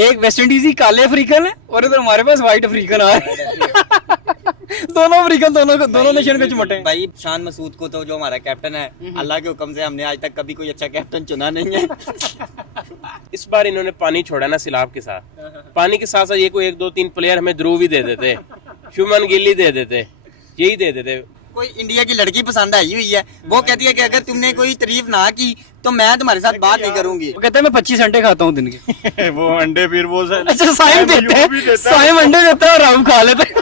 एक वेस्ट इंडीजी काले अफ्रीकन है और इधर हमारे पास व्हाइट अफ्रीकन आए दोनों अफ्रीकन दोनों नेशन के चमटे हैं। भाई शान मसूद को तो जो हमारा कैप्टन है, अल्लाह के हुक्म से हमने आज तक कभी कोई अच्छा कैप्टन चुना नहीं है। इस बार इन्होंने पानी छोड़ा ना सिलाब के साथ, पानी के साथ साथ ये कोई 1 2 3 प्लेयर हमें ध्रुव भी दे देते, शुभमन गिल ही दे देते, यही दे देते। कोई इंडिया की लड़की पसंद आई हुई है, वो कहती है कि अगर तुमने कोई तारीफ ना की तो मैं तुम्हारे साथ बात नहीं करूंगी। वो कहते हैं मैं 25 अंडे खाता हूँ दिन के। वो अंडे फिर वो अच्छा साइम देते हैं, साइम अंडे देता है और राहु खा लेते हैं।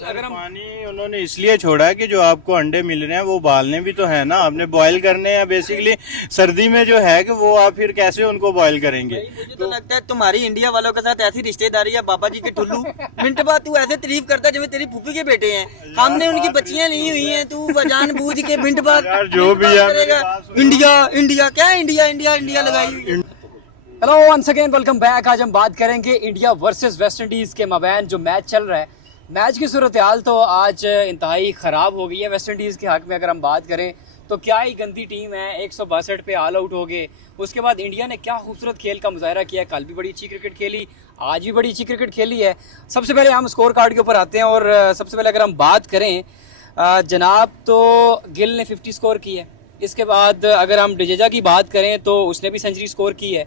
अगर पानी उन्होंने इसलिए छोड़ा है कि जो आपको अंडे मिल रहे हैं वो उबालने भी तो है ना, आपने बॉईल करने हैं बेसिकली। सर्दी में जो है कि वो आप फिर कैसे उनको बॉईल करेंगे। मुझे तो लगता है तुम्हारी इंडिया वालों के साथ ऐसी रिश्तेदारी है बाबा जी के टुल्लू, मिनट बाद तू ऐसे तारीफ करता है जैसे तेरी फूफी के बेटे हैं, हमने उनकी बच्चियां ली हुई हैं, तू जानबूझ के मिनट बाद यार जो भी है इंडिया इंडिया क्या इंडिया इंडिया इंडिया लगाई हुई है। Hello once again welcome back. आज हम बात करेंगे इंडिया वर्सेस वेस्ट इंडीज के माबैन जो मैच चल रहा है। मैच की सूरत हाल तो आज इंतहाई ख़राब हो गई है वेस्ट इंडीज़ के हक में। अगर हम बात करें तो क्या ही गंदी टीम है, 162 पे ऑल आउट हो गए। उसके बाद इंडिया ने क्या खूबसूरत खेल का मुजाहरा किया, कल भी बड़ी अच्छी क्रिकेट खेली, आज भी बड़ी अच्छी क्रिकेट खेली है। सबसे पहले हम स्कोर कार्ड के ऊपर आते हैं और सबसे पहले अगर हम बात करें जनाब तो गिल ने 50 स्कोर की है। इसके बाद अगर हम डिजेजा की बात करें तो उसने भी सेंचुरी स्कोर की है।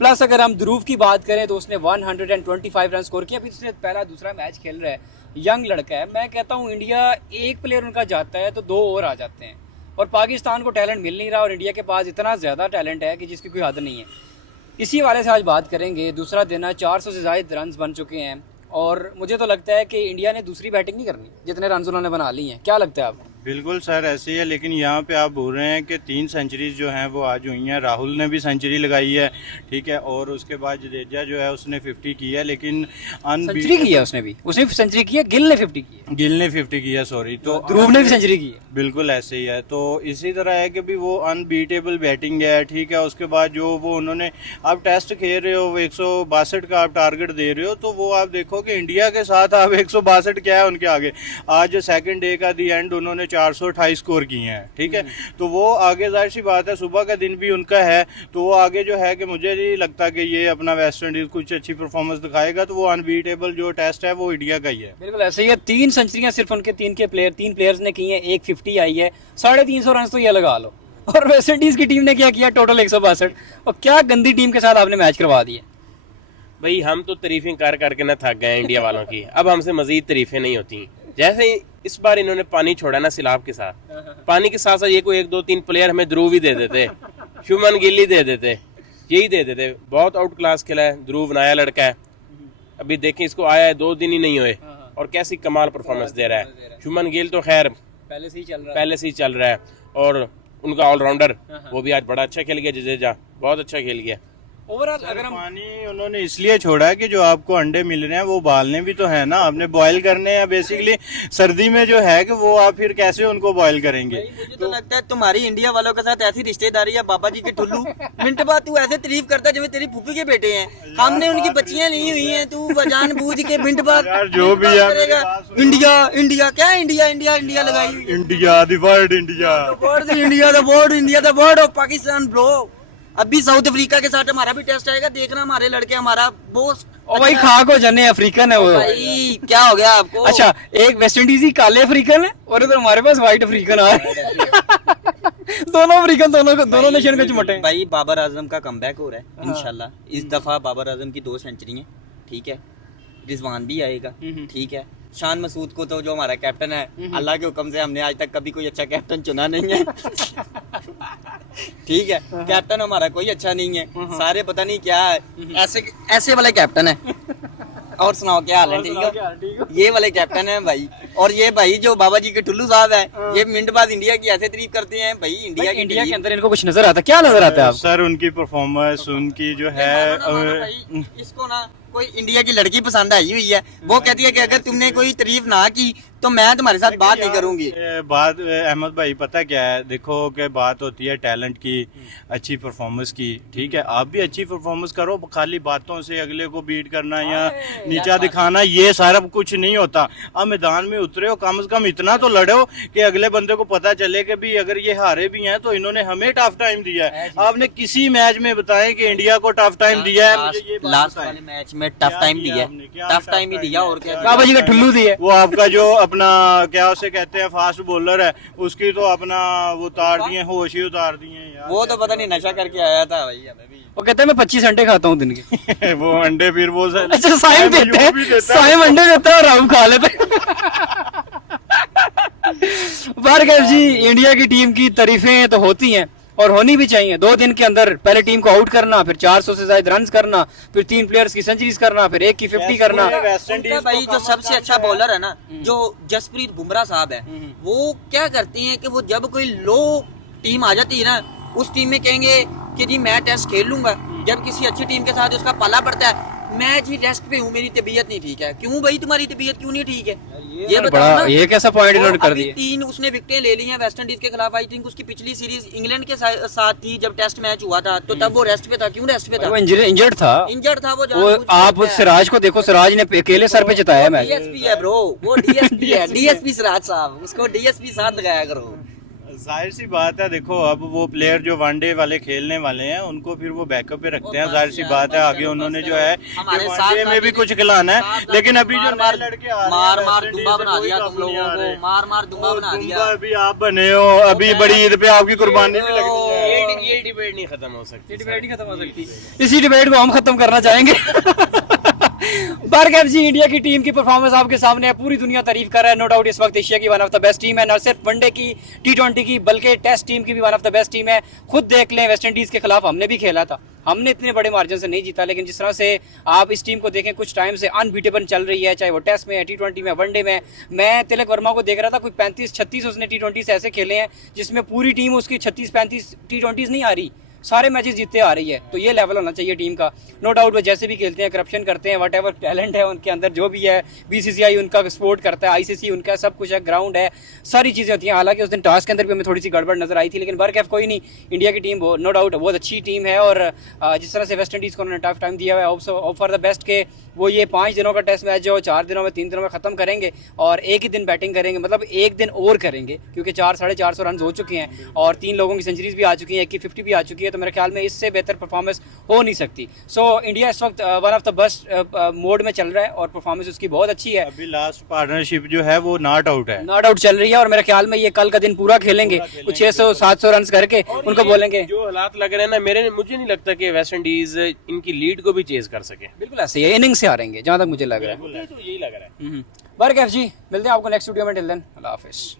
प्लस अगर हम ध्रुव की बात करें तो उसने 125 रन स्कोर किया। अभी उसने पहला दूसरा मैच खेल रहा है, यंग लड़का है। मैं कहता हूँ इंडिया एक प्लेयर उनका जाता है तो 2 और आ जाते हैं और पाकिस्तान को टैलेंट मिल नहीं रहा और इंडिया के पास इतना ज़्यादा टैलेंट है कि जिसकी कोई हद नहीं है। इसी हवाले से आज बात करेंगे। दूसरा दिन है, 400 से ज़्यादा रन बन चुके हैं और मुझे तो लगता है कि इंडिया ने दूसरी बैटिंग नहीं करनी जितने रन उन्होंने बना ली हैं। क्या लगता है आपको? बिल्कुल सर ऐसे ही है, लेकिन यहाँ पे आप बोल रहे हैं कि 3 सेंचुरीज जो हैं वो आज हुई हैं। राहुल ने भी सेंचुरी लगाई है, ठीक है, और उसके बाद जडेजा जो है उसने 50 की है, लेकिन सेंचुरी की है उसने सेंचुरी की है, गिल ने 50 की है। गिल ने 50 की है, सॉरी, तो ध्रुव ने भी सेंचुरी की है। बिल्कुल ऐसे ही है। तो इसी तरह है कि भी वो अनबीटेबल बैटिंग है, ठीक है। उसके बाद जो वो उन्होंने, आप टेस्ट खेल रहे हो, 162 का आप टारगेट दे रहे हो, तो वो आप देखो कि इंडिया के साथ आप 162 क्या है उनके आगे। आज सेकंड डे का दी एंड उन्होंने 428 स्कोर किए हैं, ठीक है। तो वो आगे जाहिर सी बात है, सुबह का दिन भी उनका है, तो वो आगे जो है कि मुझे नहीं लगता कि ये अपना वेस्ट इंडीज कुछ अच्छी परफॉर्मेंस दिखाएगा। तो वो अनबीटेबल जो टेस्ट है वो इंडिया का ही है। बिल्कुल ऐसे ही है। 3 सेंचुरियां सिर्फ उनके 3 प्लेयर्स ने की हैं, एक 50 आई है, 350 रन तो ये लगा लो। और वेस्ट इंडीज की टीम ने क्या किया, टोटल 162। और क्या गंदी टीम के साथ आपने मैच करवा दिए। भाई हम तो तारीफें कर करके ना थक गए इंडिया वालों की, अब हमसे मजीद तारीफें नहीं होती। जैसे ही इस बार इन्होंने पानी छोड़ा ना सिलाब के साथ, पानी के साथ साथ ये कोई 1 2 3 प्लेयर हमें ध्रुव भी दे देते, शुभमन गिल ही दे देते, यही दे देते। बहुत आउट क्लास खेला है ध्रुव, नया लड़का है, अभी देखें इसको आया है 2 दिन ही नहीं हुए और कैसी कमाल परफॉर्मेंस दे रहा है। शुभमन गिल तो खैर पहले से ही चल रहा है और उनका ऑलराउंडर वो भी आज बड़ा अच्छा खेल गया, जडेजा बहुत अच्छा खेल गया। ओवरऑल अगर हम पानी उन्होंने इसलिए छोड़ा है कि जो आपको अंडे मिल रहे हैं वो उबालने भी तो है ना, आपने बॉईल करने हैं बेसिकली। सर्दी में जो है कि वो आप फिर कैसे उनको बॉईल करेंगे। मुझे तो लगता है तुम्हारी इंडिया वालों के साथ ऐसी रिश्तेदारी है बाबा जी के टुल्लू, मिनट बाद तू ऐसे तारीफ करता है जैसे तेरी फूफी के बेटे हैं, हमने उनकी बच्चियां ली हुई हैं, तू जानबूझ के मिनट बाद यार जो भी है इंडिया इंडिया क्या इंडिया इंडिया इंडिया लगाई हुई है। India the world India India the word of Pakistan bro. अभी साउथ अफ्रीका के साथ हमारा भी टेस्ट आएगा, देखना हमारे लड़के हमारा बोस। ओ भाई खाक हो जाने, अफ्रीकन है वो भाई क्या हो गया आपको। अच्छा एक वेस्ट इंडीजी काले अफ्रीकन है और इधर हमारे पास व्हाइट अफ्रीकन आए दोनों अफ्रीकन दोनों नेशन के चमटे हैं। भाई बाबर आजम का कमबैक हो रहा है इंशाल्लाह। इस दफा बाबर आजम की 2 सेंचुरी हैं, ठीक है। रिजवान भी आएगा, ठीक है। शान मसूद को तो जो हमारा कैप्टन है, अल्लाह के हुक्म से हमने आज तक कभी कोई अच्छा कैप्टन चुना नहीं है ठीक है। कैप्टन हमारा कोई अच्छा नहीं है, सारे पता नहीं क्या है, ऐसे वाले कैप्टन है। और सुनाओ क्या हाल है, ठीक है। ये वाले कैप्टन है भाई। और ये भाई जो बाबा जी के टुल्लू साहब है, ये मिनट बाद इंडिया की ऐसे तारीफ करते हैं। भाई इंडिया के अंदर इनको कुछ नजर आता, क्या नजर आता है सर? उनकी परफॉर्मेंस, उनकी जो है इसको ना कोई इंडिया की लड़की पसंद आई हुई है, वो कहती है कि अगर तुमने कोई तारीफ ना की तो मैं तुम्हारे साथ बात नहीं करूंगी। बात अहमद भाई पता क्या है, देखो कि बात होती है टैलेंट की, अच्छी परफॉर्मेंस की, ठीक है। आप भी अच्छी परफॉर्मेंस करो, खाली बातों से अगले को बीट करना या नीचा दिखाना ये सारा कुछ नहीं होता। आप मैदान में उतरे हो, कम से कम इतना तो लड़ो कि अगले बंदे को पता चले कि भी अगर ये हारे भी हैं तो इन्होंने हमें टफ टाइम दिया है। आपने किसी मैच में बताएं कि इंडिया को टफ टाइम दिया है? मुझे ये बात लास्ट बताएं। वाले मैच में टफ टाइम दिया, टफ टाइम ही दिया और क्या। बाबा जी का ठुल्लू दिए। वो आपका जो अपना क्या उसे कहते हैं फास्ट बॉलर है, उसकी तो अपना वो उतार दिए, होश ही उतार दिए यार। वो तो पता नहीं नशा करके आया था भाई, हमें भी। वो कहते हैं मैं 25 अंडे खाता हूँ दिन के। वो अंडे फिर वो अच्छा साइम देते हैं, साइम अंडे देता है और राम खा लेते हैं। बारकैफ जी, इंडिया की टीम की तारीफें तो होती हैं और होनी भी चाहिए। 2 दिन के अंदर पहले टीम को आउट करना, फिर 400 से ज्यादा रन करना, फिर 3 प्लेयर्स की सेंचुरीज करना, फिर एक की 50 करना। उनका भाई जो सबसे अच्छा बॉलर है ना, जो जसप्रीत बुमराह साहब है, वो क्या करते हैं कि वो जब कोई लो टीम आ जाती है ना, उस टीम में कहेंगे कि जी मैं टेस्ट खेल लूंगा। जब किसी अच्छी टीम के साथ उसका पाला पड़ता है, मैं जी रेस्ट पे हूँ, मेरी तबीयत नहीं ठीक है। क्यों भाई तुम्हारी तबीयत क्यों नहीं ठीक है, ये बताओ ना। ये कैसा पॉइंट इन्होंने कर अभी दिया। 3 उसने विकेटें ले ली हैं वेस्ट इंडीज के खिलाफ। आई थिंक उसकी पिछली सीरीज इंग्लैंड के साथ थी, जब टेस्ट मैच हुआ था, तो तब वो रेस्ट पे था। क्यों रेस्ट पे था? वो इंजर्ड था। इंजर्ड था वो आप सिराज को देखो, सिराज ने अकेले सर पे जिताया मैच। डीएसपी है ब्रो, वो डीएसपी है, डीएसपी सिराज साहब, उसको डीएसपी साथ लगाया करो। जाहिर सी बात है, देखो अब वो प्लेयर जो वनडे वाले खेलने वाले हैं उनको फिर वो बैकअप पे रखते हैं। जाहिर सी बात है आगे उन्होंने जो है वनडे में भी कुछ खिलाना है। लेकिन अभी जो नए लड़के आ रहे हैं, मार दुम्बा बना दिया तुम लोगों को, मार दुम्बा बना दिया। अभी आप बने हो, अभी बड़ी ईद पे आपकी कुर्बानी भी लगनी है। ये डिबेट नहीं खत्म हो सकती, डिबेट नहीं खत्म हो सकती। इसी डिबेट को हम खत्म करना चाहेंगे। बारकैफ जी, इंडिया की टीम की परफॉर्मेंस आपके सामने है, पूरी दुनिया तारीफ कर रहा है। नो डाउट इस वक्त एशिया की one of the best team है, न सिर्फ वनडे की, T20 की, बल्कि टेस्ट टीम की भी one of the best team है। खुद देख लें, वेस्ट इंडीज के खिलाफ हमने भी खेला था, हमने इतने बड़े मार्जिन से नहीं जीता, लेकिन जिस तरह से आप इस टीम को देखें, कुछ टाइम से अनबीटेबल चल रही है, चाहे वो टेस्ट में है, T20 में, वनडे में। मैं तिलक वर्मा को देख रहा था, कोई 35-36 उसने T20 से ऐसे खेले हैं जिसमें पूरी टीम उसकी 36-35 T20 नहीं आ रही, सारे मैचेस जीतते आ रही है। तो ये लेवल होना चाहिए टीम का। नो डाउट वो जैसे भी खेलते हैं, करप्शन करते हैं, वट एवर टैलेंट है उनके अंदर जो भी है, BCCI उनका सपोर्ट करता है, ICC उनका सब कुछ है, ग्राउंड है, सारी चीज़ें होती हैं। हालांकि उस दिन टास्क के अंदर भी हमें थोड़ी सी गड़बड़ नजर आई थी, लेकिन बारकैफ कोई नहीं, इंडिया की टीम नो डाउट बहुत अच्छी टीम है। और जिस तरह से वेस्ट इंडीज़ को उन्होंने टफ टाइम दिया हुआ है, होप फॉर द बेस्ट के वो ये 5 दिनों का टेस्ट मैच जो 4 दिनों में 3 दिनों में ख़त्म करेंगे और एक ही दिन बैटिंग करेंगे, मतलब एक दिन और करेंगे, क्योंकि 400-450 रन हो चुके हैं और 3 लोगों की सेंचुरीज भी आ चुकी हैं, एक की 50 भी आ चुकी है। तो मेरे ख्याल में इससे बेहतर परफॉर्मेंस हो नहीं सकती। सो इंडिया इस वक्त one of the best mode में चल रहा है और परफॉर्मेंस उसकी बहुत अच्छी है। अभी लास्ट पार्टनरशिप जो है वो नॉट आउट है, नॉट आउट चल रही है और मेरे ख्याल में ये कल का दिन पूरा खेलेंगे, कुछ 600-700 रन करके उनको बोलेंगे। जो हालात लग रहे हैं ना, मुझे नहीं लगता कि वेस्ट इंडीज इनकी लीड को भी चेज कर सके। बिल्कुल ऐसे ही इनिंग से हारेंगे, जहां तक मुझे लग रहा है। मुझे तो यही लग रहा है। बारकैफ जी, मिलते हैं आपको नेक्स्ट वीडियो में। टिल देन, अल्लाह हाफिज।